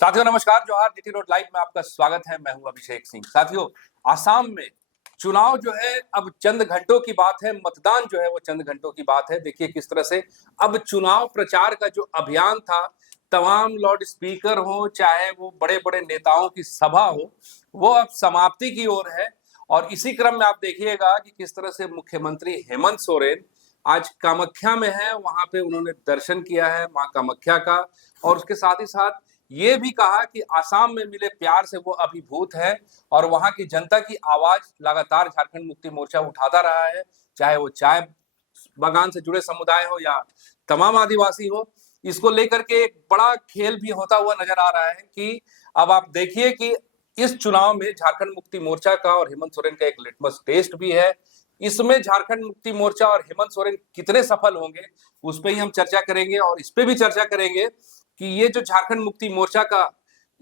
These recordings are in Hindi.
साथियों नमस्कार, जोहार। जीटी रोड लाइव में आपका स्वागत है। मैं हूं अभिषेक सिंह। साथियों, आसाम में चुनाव जो है अब चंद घंटों की बात है, मतदान जो है वो चंद घंटों की बात है। देखिए किस तरह से अब चुनाव प्रचार का जो अभियान था, तमाम लाउड स्पीकर हो चाहे वो बड़े बड़े नेताओं की सभा हो, वो अब समाप्ति की ओर है। और इसी क्रम में आप देखिएगा कि किस तरह से मुख्यमंत्री हेमंत सोरेन आज कामाख्या में है। वहां पे उन्होंने दर्शन किया है मां कामाख्या का, और उसके साथ ही साथ ये भी कहा कि आसाम में मिले प्यार से वो अभिभूत है और वहां की जनता की आवाज लगातार झारखंड मुक्ति मोर्चा उठाता रहा है, चाहे वो चाय बागान से जुड़े समुदाय हो या तमाम आदिवासी हो। इसको लेकर के एक बड़ा खेल भी होता हुआ नजर आ रहा है कि अब आप देखिए कि इस चुनाव में झारखंड मुक्ति मोर्चा का और हेमंत सोरेन का एक लिटमस टेस्ट भी है। इसमें झारखंड मुक्ति मोर्चा और हेमंत सोरेन कितने सफल होंगे उस पर ही हम चर्चा करेंगे, और इस पे भी चर्चा करेंगे कि ये जो झारखंड मुक्ति मोर्चा का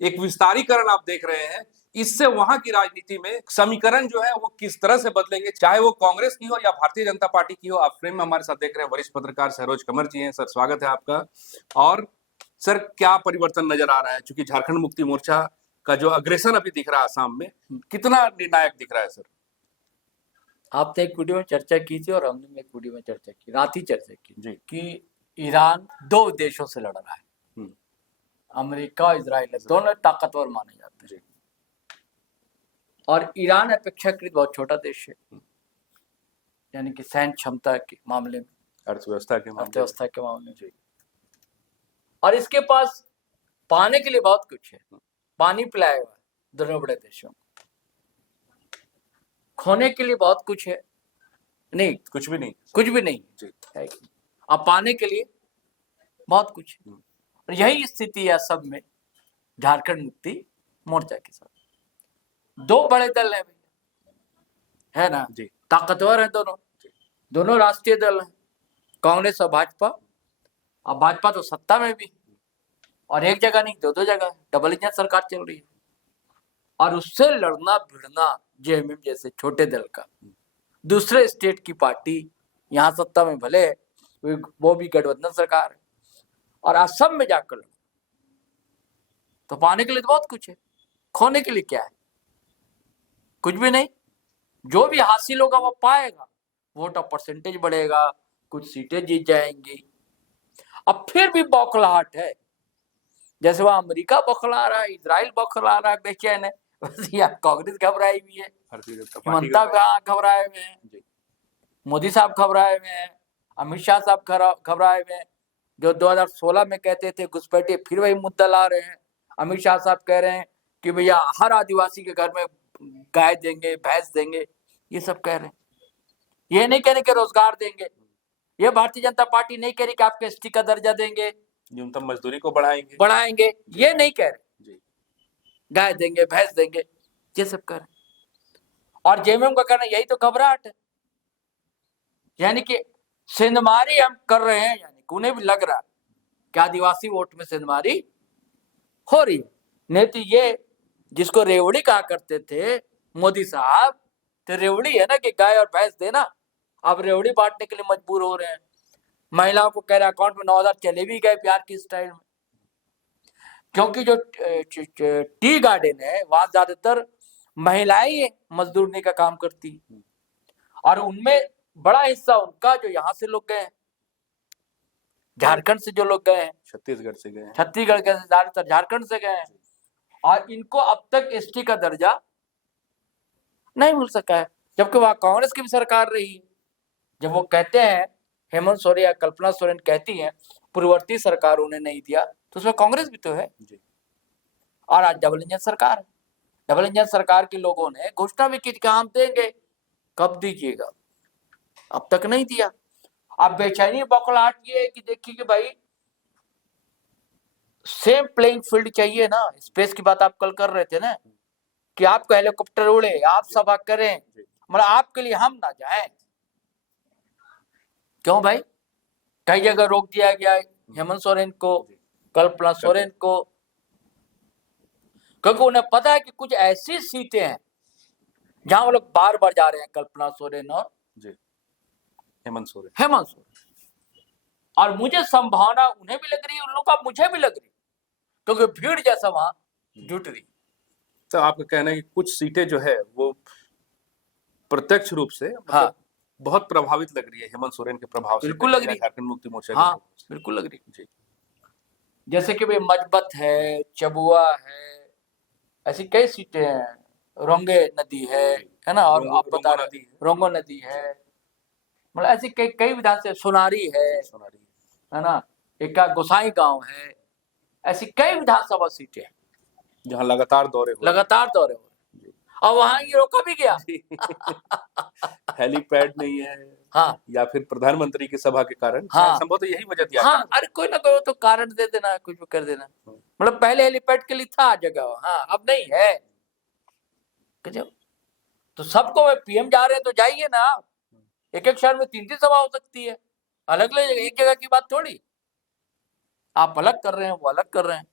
एक विस्तारीकरण आप देख रहे हैं, इससे वहां की राजनीति में समीकरण जो है वो किस तरह से बदलेंगे, चाहे वो कांग्रेस की हो या भारतीय जनता पार्टी की हो। आप फ्रेम में हमारे साथ देख रहे हैं वरिष्ठ पत्रकार सरोज कंवर जी हैं। सर, स्वागत है आपका। और सर, क्या परिवर्तन नजर आ रहा है, क्योंकि झारखंड मुक्ति मोर्चा का जो अग्रेसन अभी दिख रहा है आसाम में, कितना निर्णायक दिख रहा है सर? आपने एक वीडियो में चर्चा की थी और हमने एक वीडियो में चर्चा की, रात ही चर्चा की जी कि ईरान दो देशों से लड़ रहा है, अमेरिका और इजराइल, दोनों ताकतवर माने जाते हैं। और ईरान अपेक्षाकृत बहुत छोटा देश है, यानी कि सैन्य क्षमता के मामले में, अर्थव्यवस्था के मामले में। और इसके पास पाने के लिए बहुत कुछ है, पानी पिलाया हुआ है दोनों बड़े देशों। खोने के लिए बहुत कुछ है, नहीं कुछ भी नहीं है। अब पाने के लिए बहुत कुछ है। और यही स्थिति है सब में झारखंड मुक्ति मोर्चा के साथ। दो बड़े दल है भैया, है ना जी। ताकतवर है दोनों राष्ट्रीय दल हैं, कांग्रेस और भाजपा। अब भाजपा तो सत्ता में भी, और एक जगह नहीं दो जगह है, डबल इंजन सरकार चल रही है। और उससे लड़ना भिड़ना जेएमएम जैसे छोटे दल का, दूसरे स्टेट की पार्टी यहाँ सत्ता में, भले वो भी गठबंधन सरकार है, और असम में जाकर लड़ो, तो पाने के लिए तो बहुत कुछ है, खोने के लिए क्या है? कुछ भी नहीं। जो भी हासिल होगा वो पाएगा, वोट ऑफ परसेंटेज बढ़ेगा, कुछ सीटें जीत जाएंगी। अब फिर भी बौखलाहट है, जैसे वहां अमेरिका बौखला रहा है, इजराइल बौखला रहा है, बेचैन है, कांग्रेस घबराई हुई है, ममता घबराए हुए हैं, मोदी साहब घबराए हुए हैं, अमित शाह साहब घबराए हुए हैं। जो 2016 में कहते थे घुसपैठिए, फिर वही मुद्दा ला रहे हैं। अमित शाह साहब कह रहे हैं कि भैया हर आदिवासी के घर में गाय देंगे, भैंस देंगे, ये सब कह रहे हैं। ये नहीं कह रहे कि रोजगार देंगे। ये भारतीय जनता पार्टी नहीं कह रही कि आपके एसटी का दर्जा देंगे, न्यूनतम मजदूरी को बढ़ाएंगे, ये नहीं कह रहे। गाय देंगे, भैंस देंगे, ये सब कह रहे। और जेएमएम का कहना यही तो घबराहट है, यानी कि सेंधमारी हम कर रहे हैं, यानी कि उन्हें भी लग रहा है कि आदिवासी वोट में सेंधमारी हो रही है। नहीं तो ये जिसको रेवड़ी कहा करते थे मोदी साहब, तो रेवड़ी है ना कि गाय और भैंस देना, अब रेवड़ी बांटने के लिए मजबूर हो रहे हैं। महिलाओं को कह रहे अकाउंट में 9,000 चले भी गए प्यार की स्टाइल में, क्योंकि जो टी गार्डन है वहां ज्यादातर महिलाएं मजदूरनी का काम करती, और उनमें बड़ा हिस्सा उनका जो यहाँ से लोग गए हैं, झारखंड से जो लोग गए हैं, छत्तीसगढ़ से गए हैं, छत्तीसगढ़ के ज्यादातर झारखंड से गए हैं, और इनको अब तक एसटी का दर्जा नहीं मिल सका है, जबकि वहां कांग्रेस की भी सरकार रही। जब वो कहते हैं, हेमंत सोरेन या कल्पना सोरेन कहती हैं पूर्ववर्ती सरकार उन्हें नहीं दिया, तो उसमें कांग्रेस भी तो है। और आज डबल इंजन सरकार है। डबल इंजन सरकार के लोगों ने घोषणा भी की कि हम देंगे, कब दीजिएगा, अब तक नहीं दिया। अब बेचैनी बौखलाहट ये है कि देखिए कि भाई सेम प्लेइंग फील्ड चाहिए ना। स्पेस की बात आप कल कर रहे थे ना, कि आपको हेलीकॉप्टर उड़े, आप सभा करें, मतलब आपके लिए हम ना जाएं। क्यों भाई? कई जगह रोक दिया गया हेमंत सोरेन को, कल्पना सोरेन को, क्योंकि उन्हें पता है कि कुछ ऐसी सीटें हैं जहां वो लोग बार बार जा रहे हैं, कल्पना सोरेन और हेमंत सोरेन। और मुझे संभावना उन्हें भी लग रही है, उन लोगों का मुझे भी लग रही है क्योंकि भीड़ जैसा वहां जुट रही। तो आपका कहना है कि कुछ सीटें जो है वो प्रत्यक्ष रूप से हाँ मतलब बहुत प्रभावित लग रही है हेमंत सोरेन के प्रभाव से, बिल्कुल लग कहीं रही। झारखंड मुक्ति मोर्चा के हाँ प्रभाव से। बिल्कुल लग रही। जी जैसे कि भाई मजबत है, चबुआ है, ऐसी कई सीटें हैं, रोंगे नदी है ना, और आप बता रोंगो रहे नदी है, रोंगो नदी है, मतलब ऐसी कई कई विधान से, सोनारी है सोनारी है ना, एक का गोसाई गांव है, ऐसी कई विधानसभा सीटें हैं, जहाँ लगातार दौरे हो रहे लगातार दौरे हो रहे हैं। और वहां ये रोका भी गया। हैं। हेलीपैड नहीं है हाँ या फिर प्रधानमंत्री की सभा के कारण, हाँ संभवतः यही वजह दिया हाँ, गया। अरे कोई ना कोई तो कारण दे देना, कुछ भी कर देना। मतलब पहले हेलीपैड के लिए था जगह, हाँ अब नहीं है। गजब। तो सबको पीएम जा रहे हैं तो जाइए ना, एक एक शहर में 3-3 सभा हो सकती है, अलग अलग एक जगह की बात थोड़ी। आप अलग कर रहे हैं, वो अलग कर रहे हैं,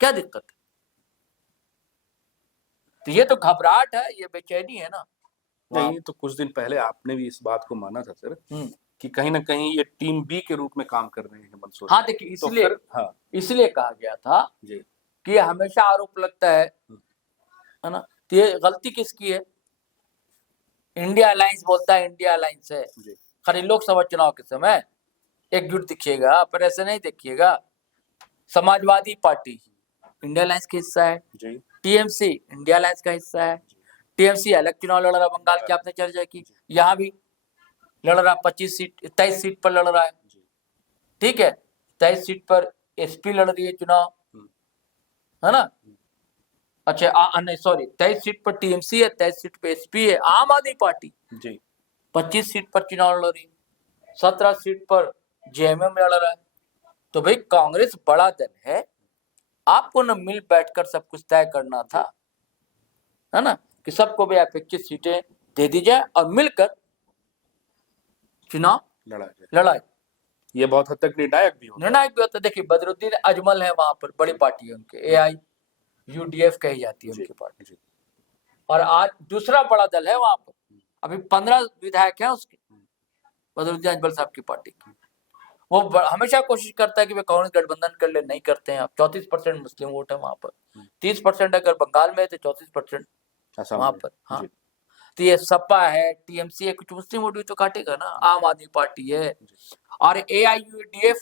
क्या दिक्कत है? तो ये तो घबराहट है, ये बेचैनी है ना। नहीं तो कुछ दिन पहले आपने भी इस बात को माना था सर हम्म। कि कहीं ना कहीं ये टीम बी के रूप में काम कर रहे हैं हेमंत सोरेन। हाँ देखिए, तो इसलिए फिर हाँ इसलिए कहा गया था जी कि ये हमेशा आरोप लगता है ना। तो ये गलती किसकी है? इंडिया अलायंस बोलता है इंडिया अलायंस है, जी खाली लोकसभा चुनाव के समय एकजुट दिखिएगा, पर ऐसे नहीं देखिएगा। समाजवादी पार्टी इंडिया अलायंस का हिस्सा है, जी टीएमसी इंडिया अलायंस का हिस्सा है। टीएमसी अलग चुनाव लड़ रहा है, बंगाल की आपने चर्चा की, यहाँ भी लड़ रहा, 25 सीट 23 सीट पर लड़ रहा है, जी ठीक है। 23 सीट पर एसपी लड़ रही है चुनाव, है ना। अच्छा नहीं सॉरी, 23 सीट पर टीएमसी है, 23 सीट पर एसपी है। आम आदमी पार्टी जी 25 सीट पर चुनाव लड़ रही है, 17 सीट पर जेएमएम लड़ रहा है। तो भाई कांग्रेस बड़ा दल है, आपको न मिल बैठकर सब कुछ तय करना था, है ना, कि सबको भी अपेक्षित सीटें दे दी जाए और मिलकर चुनाव लड़ा जाए। लड़ाई। ये बहुत हद तक निर्णायक भी होता है। निर्णायक भी होता है। देखिए बदरुद्दीन अजमल है वहां पर, बड़ी पार्टी है उनके, एआईयूडीएफ कही जाती है जी, उनकी पार्टी। जी और आज दूसरा बड़ा दल है वहां पर, अभी 15 विधायक हैं उसके, बदरुद्दीन अजमल साहब की पार्टी की। वो हमेशा कोशिश करता है कि वे कांग्रेस गठबंधन कर ले, नहीं करते हैं। अब 34% मुस्लिम वोट है वहां पर, 30% अगर बंगाल में है तो 34% वहां पर। हाँ जी तो ये सपा है, टीएमसी है, कुछ मुस्लिम वोट भी तो काटेगा ना। आम आदमी पार्टी है, और एआईयूडीएफ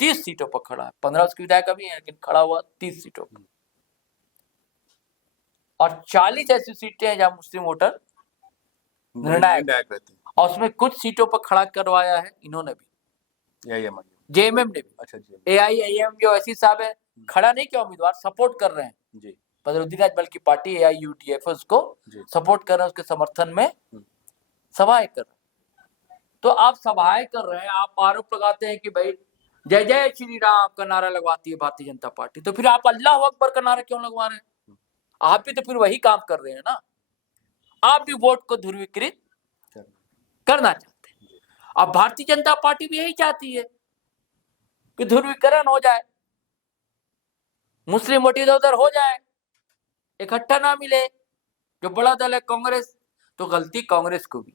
30 सीटों पर खड़ा है, 15 उसके विधायक अभी है, लेकिन खड़ा हुआ 30 सीटों पर। और 40 ऐसी सीटें हैं जहां मुस्लिम वोटर निर्णायक रहते हैं। और उसमें कुछ सीटों पर खड़ा करवाया है इन्होंने भी, यही है जेएमएम ने भी। अच्छा जी एआईएम जो ऐसी साहब है, खड़ा नहीं किया उम्मीदवार, सपोर्ट कर रहे हैं। जी बदरुद्दीन अजमल की पार्टी एआईयूडीएफ उसको जी सपोर्ट कर रहे हैं, उसके समर्थन में सभाएं कर रहे हैं। तो आप सभाएं कर रहे हैं, आप आरोप लगाते हैं कि भाई जय जय श्री राम का नारा लगवाती है भारतीय जनता पार्टी, तो फिर आप अल्लाह अकबर का नारा क्यों लगवा रहे हैं? आप भी तो फिर वही काम कर रहे हैं ना, आप भी वोट को ध्रुवीकृत करना चाहते हैं। अब भारतीय जनता पार्टी भी यही चाहती है कि ध्रुवीकरण हो जाए, मुस्लिम वोट इधर उधर हो जाए, इकट्ठा ना मिले जो बड़ा दल है कांग्रेस। तो गलती कांग्रेस को भी।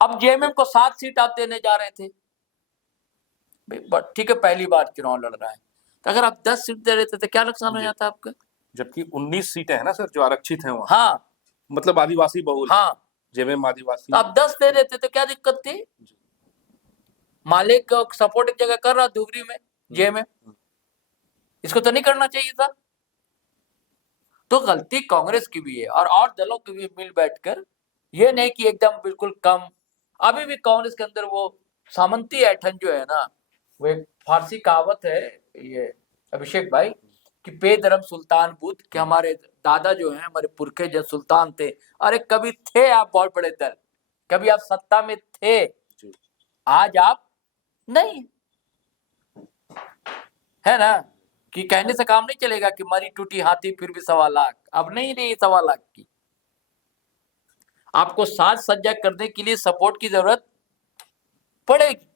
अब जेएमएम को 7 सीट आप देने जा रहे थे, ठीक है पहली बार चुनाव लड़ रहा है, तो अगर आप 10 सीट दे रहे थे तो क्या नुकसान हो जाता आपका? जबकि 19 सीटें हैं ना सर जो आरक्षित हैं वहाँ, हाँ मतलब आदिवासी बहुल, हाँ, जेएमएम आदिवासी। तो आप 10 दे रहे थे तो क्या दिक्कत थी? मालिक सपोर्ट एक जगह कर रहा धुबरी में जेएमएम, इसको तो नहीं करना चाहिए था। तो गलती कांग्रेस की भी है और दलों की भी मिल बैठकर, ये नहीं कि एकदम बिल्कुल कम। अभी भी कांग्रेस के अंदर वो सामंती ऐठन जो है ना, वो एक फारसी कहावत है ये अभिषेक भाई, कि बेदरम सुल्तान बुद्ध, कि हमारे दादा जो हैं, हमारे पुरखे जो सुल्तान थे, अरे कभी थे आप बहुत बड़े दल, कभी आप सत्ता में थे, आज आप नहीं, है ना। कि कहने से काम नहीं चलेगा कि मरी टूटी हाथी फिर भी 1.25 लाख, अब नहीं रही 1.25 लाख की। आपको साज सज्जा करने के लिए सपोर्ट की जरूरत पड़ेगी।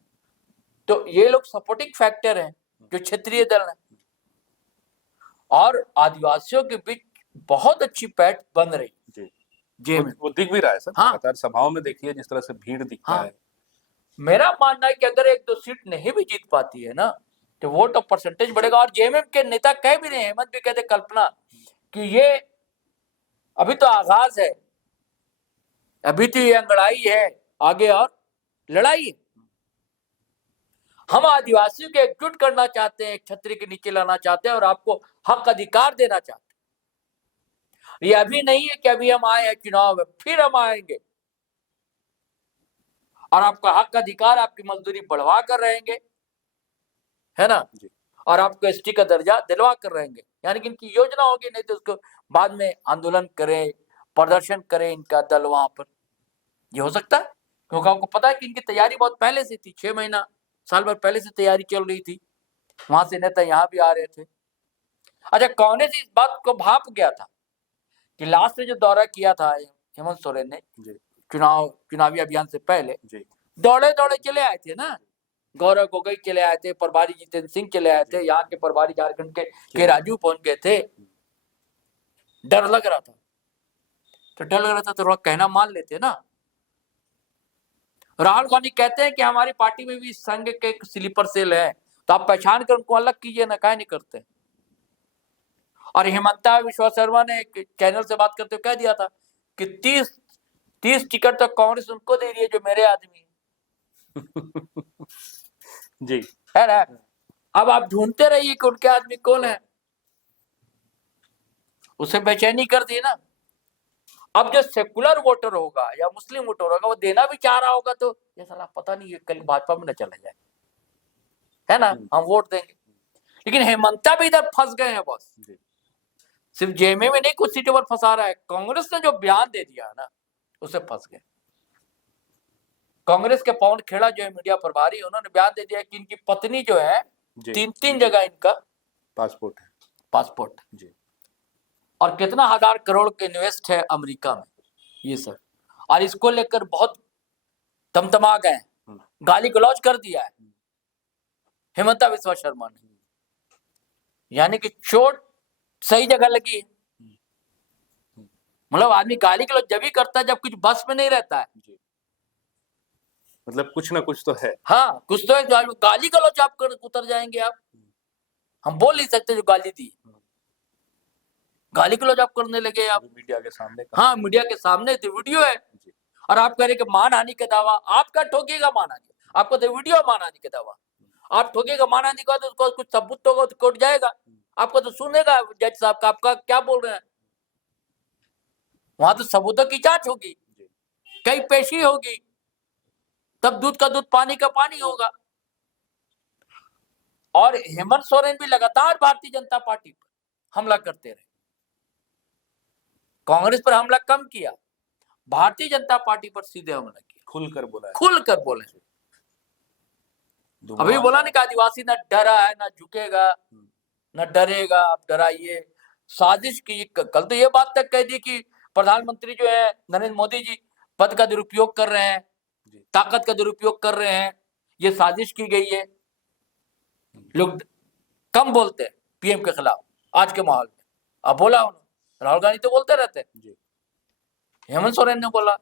तो ये लोग सपोर्टिंग फैक्टर हैं जो क्षेत्रीय दल है, और आदिवासियों के बीच बहुत अच्छी पैठ बन रही जी में। वो दिख भी रहा है सर, हाँ लगातार सभाओं में देखिए जिस तरह से भीड़ दिखता हाँ, है। मेरा मानना है कि अगर 1-2 सीट नहीं भी जीत पाती है ना, तो वोट और परसेंटेज बढ़ेगा। और जेएमएम के नेता कह भी रहे हैं, हेमंत भी कहते, कल्पना, कि ये अभी तो आगाज है, अभी तो ये अंगड़ाई है, आगे और लड़ाई है। हम आदिवासियों को एकजुट करना चाहते हैं, एक छतरी के नीचे लाना चाहते हैं और आपको हक अधिकार देना चाहते हैं। ये अभी नहीं है कि अभी हम आए हैं चुनाव में, फिर हम आएंगे और आपका हक अधिकार, आपकी मजदूरी बढ़वा कर रहेंगे, है ना, और आपको एसटी का दर्जा दिलवा कर रहेंगे। यानी कि इनकी योजना होगी, नहीं तो उसको बाद में आंदोलन करें, प्रदर्शन करें इनका दल वहां पर, ये हो सकता है। क्योंकि आपको पता है कि इनकी तैयारी बहुत पहले से थी, 6 महीना साल भर पहले से तैयारी चल रही थी, वहां से नेता यहाँ भी आ रहे थे। अच्छा, कांग्रेस इस बात को भाप गया था कि लास्ट में जो दौरा किया था हेमंत सोरेन ने चुनावी अभियान से पहले, दौड़े दौड़े चले आए थे ना, गौरव गोगोई चले आए थे, प्रभारी जितेंद्र सिंह चले आए थे, यहाँ के प्रभारी झारखंड के राजू पहुंच गए थे। डर लग रहा था, तो डर लग रहा था तो थोड़ा कहना मान लेते ना। राहुल गांधी कहते हैं कि हमारी पार्टी में भी संघ के एक स्लीपर सेल है, तो आप पहचान कर उनको अलग कीजिए ना, काहे नहीं करते। और हिमंता विश्वा शर्मा ने एक चैनल से बात करते हुए कह दिया था कि 30 टिकट तो कांग्रेस उनको दे रही है जो मेरे आदमी जी है ना। अब आप ढूंढते रहिए कि उनके आदमी कौन है, उसे बेचैनी कर दी ना। अब जो सेकुलर वोटर होगा या मुस्लिम वोटर होगा, वो देना भी चाह रहा होगा, तो ये साला पता नहीं ये कल भाजपा में न चला जाए, है ना, हम वोट देंगे। लेकिन हेमंता भी इधर फंस गए हैं बॉस, सिर्फ जेएमए में नहीं, कुछ सीटों पर फंसा रहा है। कांग्रेस ने जो बयान दे दिया ना, उसे फंस गए। कांग्रेस के पवन खेड़ा जो है मीडिया प्रभारी, उन्होंने बयान दे दिया कि इनकी पत्नी जो है 3 जगह इनका पासपोर्ट जी, और कितना हजार करोड़ के इन्वेस्ट है अमेरिका में, ये सब। और इसको लेकर बहुत तमतमा गए, गाली गलौज कर दिया है हेमंता विश्वा शर्मा ने। यानी कि चोट सही जगह लगी है। मतलब आदमी गाली गलौज जब ही करता है जब कुछ बस में नहीं रहता है, मतलब कुछ ना कुछ तो है। हाँ, कुछ तो है। जो गाली गलौज आप कर उतर जाएंगे आप, हम बोल नहीं सकते जो गाली दी, गाली गलौज आप करने लगे आप मीडिया के सामने। हाँ, मीडिया के सामने तो वीडियो है, और आप कह रहे कि मानहानि का दावा, आपका ठोकेगा मानहानि, आपको तो वीडियो मानहानि का दावा, आप ठोकेगा मानहानि का, तो उसको कुछ सबूत होगा तो कोर्ट जाएगा, आपको तो सुनेगा जज साहब का, आपका क्या बोल रहे हैं, वहां तो सबूतों की जांच होगी, कई पेशी होगी, तब दूध का दूध पानी का पानी होगा। और हेमंत सोरेन भी लगातार भारतीय जनता पार्टी पर हमला करते रहे, कांग्रेस पर हमला कम किया, भारतीय जनता पार्टी पर सीधे हमला किया, खुलकर बोले। अभी बोला नहीं कि आदिवासी न डरा है, न झुकेगा, न डरेगा, आप डराइए, साजिश की। कल तो ये बात तक कह दी कि प्रधानमंत्री जो है नरेंद्र मोदी जी पद का दुरुपयोग कर रहे हैं, ताकत का दुरुपयोग कर रहे हैं, ये साजिश की गई है। लोग कम बोलते हैं पीएम के खिलाफ आज के माहौल में, अब बोला उन्होंने, राहुल गांधी तो बोलते रहते हैं, हेमंत सोरेन ने बोला।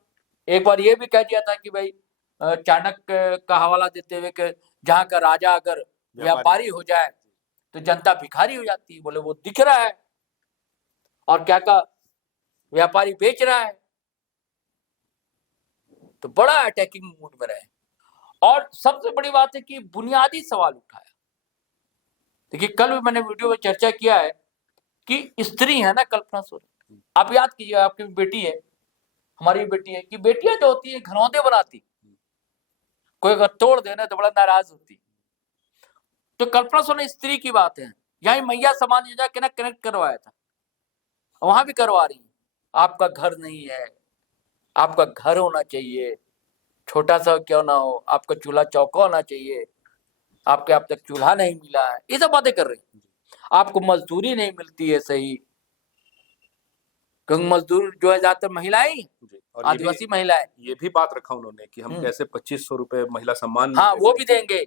एक बार ये भी कह दिया था कि भाई चाणक्य का हवाला देते हुए कि जहां का राजा अगर व्यापारी हो जाए तो जनता भिखारी हो जाती है। बोले वो दिख रहा है, और क्या का व्यापारी बेच रहा है, तो बड़ा अटैकिंग मूड में रहे। और सबसे बड़ी बात है कि बुनियादी सवाल उठाया। देखिए, कल भी मैंने वीडियो में चर्चा किया है कि स्त्री है ना कल्पना सोरेन, आप याद कीजिए, आपकी बेटी है, हमारी बेटी है, कि बेटियां जो होती है घरौंदे बनाती, कोई अगर तोड़ देना तो बड़ा नाराज होती। तो कल्पना सोरेन स्त्री की बात है, यही मैया समान योजना के ना कनेक्ट करवाया था, वहां भी करवा रही है। आपका घर नहीं है, आपका घर होना चाहिए, छोटा सा क्यों ना हो, आपका चूल्हा चौका होना चाहिए, आपके अब तक चूल्हा नहीं मिला है, ये सब बातें कर रही। आपको मजदूरी नहीं मिलती है सही, क्योंकि मजदूर जो है ज्यादातर महिलाएं, आदिवासी महिलाएं। ये भी बात रखा उन्होंने कि हम कैसे 2500 रुपए महिला सम्मान, हाँ, वो भी देंगे,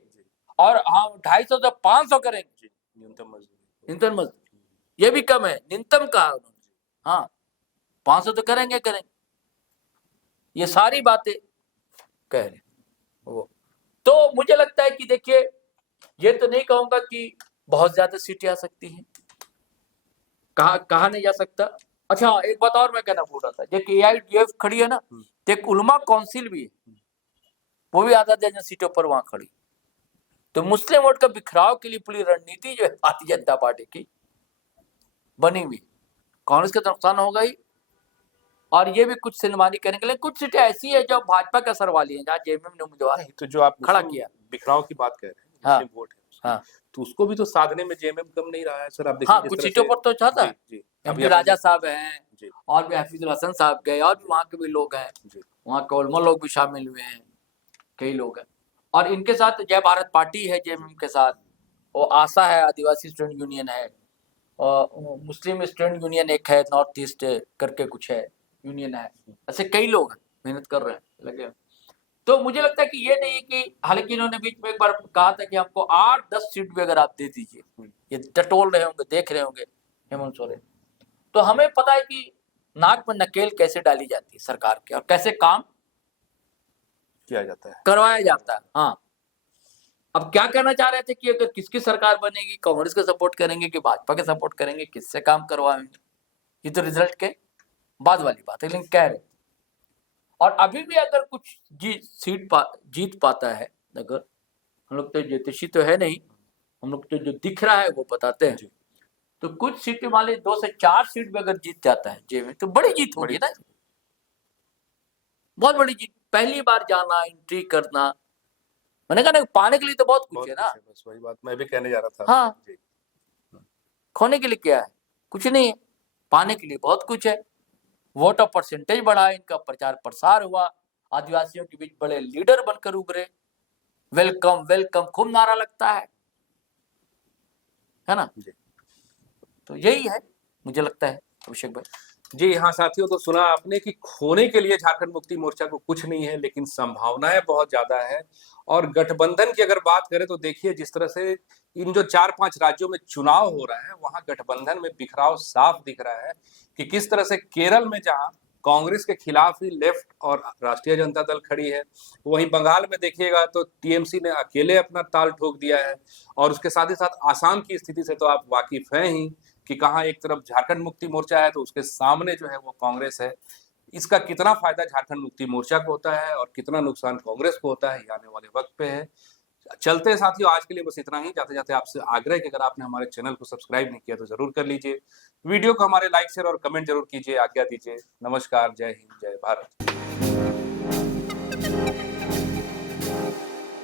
और हम 250 से 500 करेंगे न्यूनतम मजदूरी, ये भी कम है, न्यूनतम कहा उन्होंने। हाँ, 500 तो करेंगे। ये सारी बातें कह रहे वो। तो मुझे लगता है कि देखिए, ये तो नहीं कहूंगा कि बहुत ज्यादा सीटें आ सकती हैं, कहा नहीं जा सकता। अच्छा, एक बात और मैं कहना भूल रहा था, जो AIDF खड़ी है ना, तो एक उलमा काउंसिल भी है, वो भी आधा दर्जन सीटों पर वहां खड़ी। तो मुस्लिम वोट का बिखराव के लिए पूरी रणनीति जो है भारतीय जनता पार्टी की बनी हुई, कांग्रेस का तो नुकसान होगा ही, और ये भी कुछ सिनेमानी करने के लिए कुछ सीटें ऐसी है जो भाजपा के असर वाली है, जहाँ JMM ने उम्मीदवार तो जो आप खड़ा मुस्लिम किया। बिखराव की बात कर रहे हैं, हाँ, मुस्लिम वोट है उसकी, हाँ, तो उसको भी तो साधने में JMM कम नहीं रहा है सर। आप देखिए हाँ, जिस कुछ तरह सीटों से पर तो चाहता है। जी MP राजा साहब हैं, जी और भी हफीजुल हसन साहब गए, और भी वहाँ के भी लोग हैं, जी वहाँ के उलमा लोग भी शामिल हुए हैं, कई लोग हैं। और इनके साथ जय भारत पार्टी है JMM के साथ, वो आशा है, आदिवासी स्टूडेंट यूनियन है, और मुस्लिम स्टूडेंट यूनियन एक है, नॉर्थ ईस्ट करके कुछ है यूनियन है, ऐसे कई लोग हैं, मेहनत कर रहे हैं, लगे हैं। तो मुझे लगता है कि ये नहीं है कि, हालांकि इन्होंने बीच में एक बार कहा था कि हमको 8-10 सीट भी अगर आप दे दीजिए, ये टटोल रहे होंगे, देख रहे होंगे हेमंत सोरेन, तो हमें पता है कि नाक में नकेल कैसे डाली जाती है सरकार के, और कैसे काम किया जाता है। करवाया जाता है। हाँ, अब क्या कहना चाह रहे थे कि अगर किसकी सरकार बनेगी, कांग्रेस का सपोर्ट करेंगे कि भाजपा का सपोर्ट करेंगे, किससे काम करवाएंगे, ये तो रिजल्ट के बाद वाली बात है, लेकिन कह रहे। और अभी भी अगर कुछ जीत पाता है, अगर हम लोग तो ज्योतिषी तो है नहीं, हम लोग तो जो दिख रहा है वो बताते हैं, तो कुछ सीटें वाले 2 से 4 सीट में अगर जीत जाता है जेमे, तो बड़ी जीत होगी ना, बहुत बड़ी जीत। पहली बार जाना, एंट्री करना, मैंने कहा ना, पाने के लिए तो बहुत कुछ है ना। बस वही बात मैं भी कहने जा रहा था। हाँ, खोने के लिए क्या है, कुछ नहीं है, पाने के लिए बहुत कुछ है। वोट ऑफ परसेंटेज बढ़ा, इनका प्रचार प्रसार हुआ, आदिवासियों के बीच बड़े लीडर बनकर उभरे, वेलकम वेलकम खूब नारा लगता है ना। तो यही है, मुझे लगता है अभिषेक भाई। जी हाँ साथियों, तो सुना आपने कि खोने के लिए झारखंड मुक्ति मोर्चा को कुछ नहीं है, लेकिन संभावनाएं बहुत ज्यादा है। और गठबंधन की अगर बात करें तो देखिए, जिस तरह से इन जो 4-5 राज्यों में चुनाव हो रहा है, वहां गठबंधन में बिखराव साफ दिख रहा है कि किस तरह से केरल में जहां कांग्रेस के खिलाफ ही लेफ्ट और राष्ट्रीय जनता दल खड़ी है, वहीं बंगाल में देखिएगा तो TMC ने अकेले अपना ताल ठोक दिया है। और उसके साथ ही साथ आसाम की स्थिति से तो आप वाकिफ हैं ही कि कहाँ एक तरफ झारखंड मुक्ति मोर्चा है तो उसके सामने जो है वो कांग्रेस है। इसका कितना फायदा झारखंड मुक्ति मोर्चा को होता है और कितना नुकसान कांग्रेस को होता है, ये आने वाले वक्त पे है। चलते हैं साथियों, आज के लिए बस इतना ही। जाते जाते आपसे आग्रह है कि अगर आपने हमारे चैनल को सब्सक्राइब नहीं किया तो जरूर कर लीजिए, वीडियो को हमारे लाइक शेयर और कमेंट जरूर कीजिए, आज्ञा दीजिए। नमस्कार, जय हिंद, जय भारत।